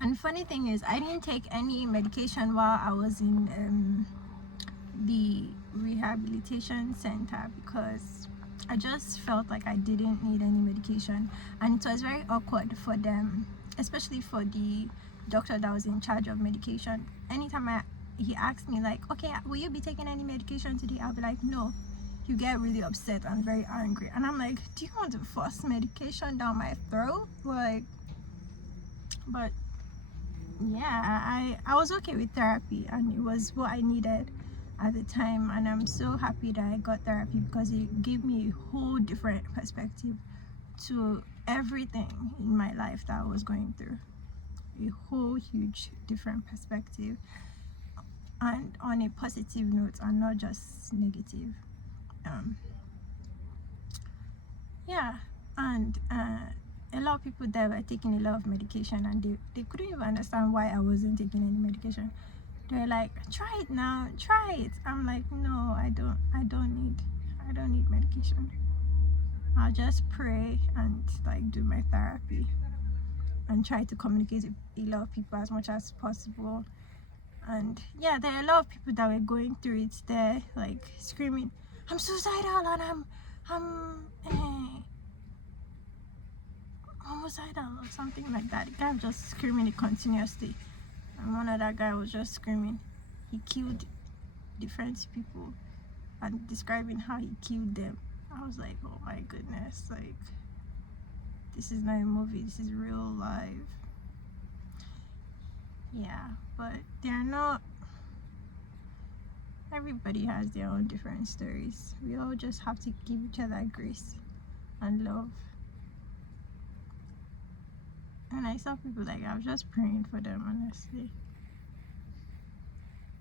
And funny thing is, I didn't take any medication while I was in the rehabilitation center because I just felt like I didn't need any medication, and it was very awkward for them, especially for the doctor that was in charge of medication. Anytime he asked me like, okay, will you be taking any medication today, I'll be like, no. You get really upset and very angry, and I'm like, do you want to force medication down my throat? Like, but yeah, I was okay with therapy, and it was what I needed at the time, and I'm so happy that I got therapy because it gave me a whole different perspective to everything in my life that I was going through. A whole huge different perspective, and on a positive note and not just negative. um yeah, and a lot of people there were taking a lot of medication, and they couldn't even understand why I wasn't taking any medication. They're like, try it now, try it. I'm like, no, I don't need medication. I'll just pray and like do my therapy and try to communicate with a lot of people as much as possible. And yeah, there are a lot of people that were going through it there, like screaming, I'm suicidal, and I'm homicidal or something like that. The guy was just screaming it continuously, and one other guy was just screaming he killed different people and describing how he killed them. I was like, oh my goodness, like, this is not a movie, this is real life. Yeah, but they're not, everybody has their own different stories. We all just have to give each other grace and love. And I saw people like, I was just praying for them, honestly.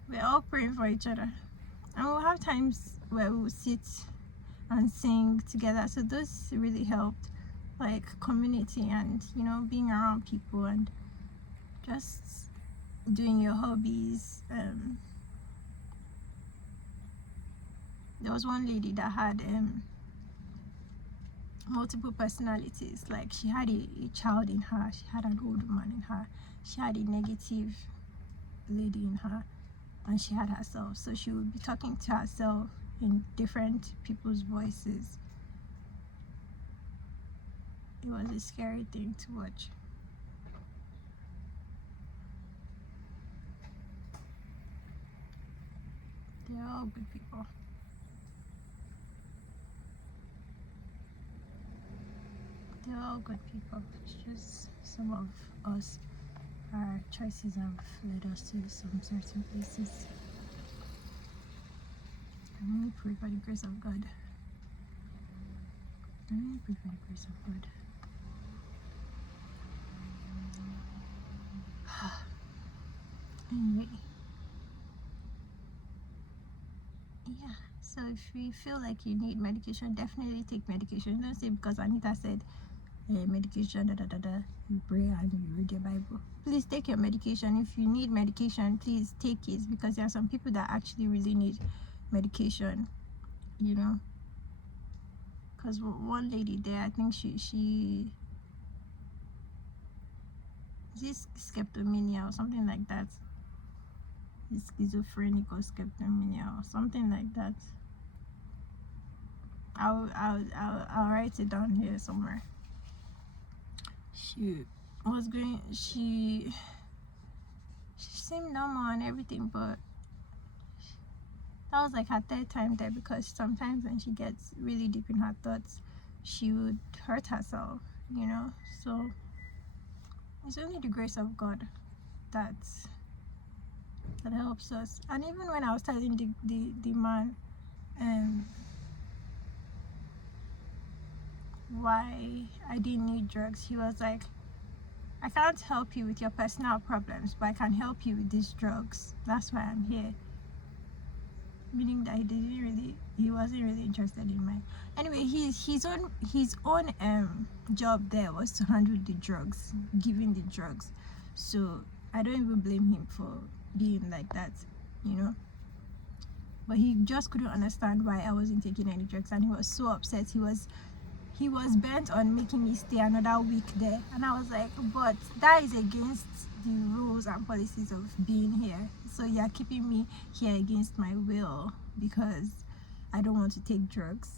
We're all praying for each other, and we'll have times where we'll sit and sing together. So those really helped, like community and, you know, being around people and just doing your hobbies. There was one lady that had multiple personalities. Like, she had a child in her, she had an old woman in her, she had a negative lady in her, and she had herself. So she would be talking to herself in different people's voices. It was a scary thing to watch. They're all good people. They're all good people. It's just some of us, our choices have led us to some certain places. I really pray for the grace of God. I really pray for the grace of God. Anyway, yeah, so if you feel like you need medication, definitely take medication. Don't say because Anita said medication, you pray and you read your Bible. Please take your medication. If you need medication, please take it, because there are some people that actually really need medication, you know. Because one lady there, I think she this skeptomania or something like that, schizophrenic or skeptomania or something like that. I'll write it down here somewhere. She was going, she seemed normal and everything, but that was like her third time there, because sometimes when she gets really deep in her thoughts, she would hurt herself, you know. So it's only the grace of God that helps us. And even when I was telling the man why I didn't need drugs, he was like, I can't help you with your personal problems, but I can help you with these drugs. That's why I'm here. Meaning that he wasn't really interested in mine. Anyway, his own job there was to handle the drugs, giving the drugs. So I don't even blame him for being like that, you know. But he just couldn't understand why I wasn't taking any drugs, and he was so upset. He was bent on making me stay another week there, and I was like, but that is against the rules and policies of being here. So you're keeping me here against my will because I don't want to take drugs.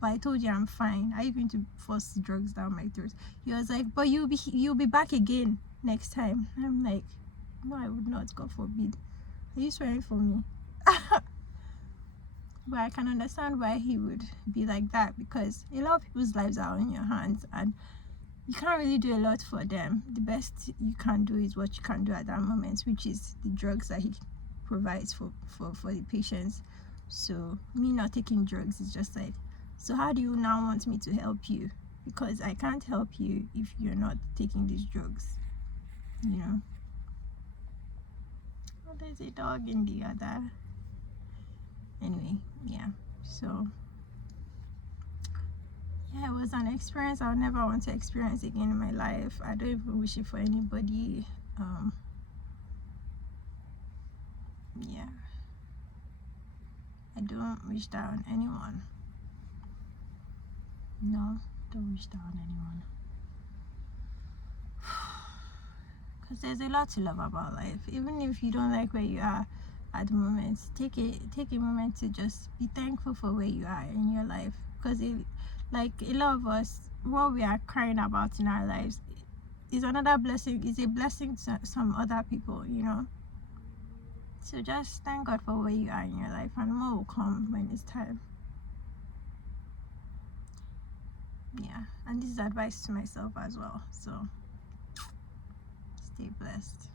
But I told you I'm fine. Are you going to force drugs down my throat? He was like, but you'll be back again next time. I'm like, no, I would not. God forbid. Are you swearing for me? But I can understand why he would be like that, because a lot of people's lives are on your hands and you can't really do a lot for them. The best you can do is what you can do at that moment, which is the drugs that he provides for the patients. So me not taking drugs is just like, so how do you now want me to help you? Because I can't help you if you're not taking these drugs, you know. Oh, there's a dog in the other. Anyway, yeah, so yeah, it was an experience I'll never want to experience again in my life. I don't even wish it for anybody. Yeah, I don't wish that on anyone. No, don't wish that on anyone. Because there's a lot to love about life. Even if you don't like where you are at the moment, take a moment to just be thankful for where you are in your life. Because like a lot of us, what we are crying about in our lives is another blessing. Is a blessing to some other people, you know. So just thank God for where you are in your life, and more will come when it's time. Yeah, and this is advice to myself as well. So stay blessed.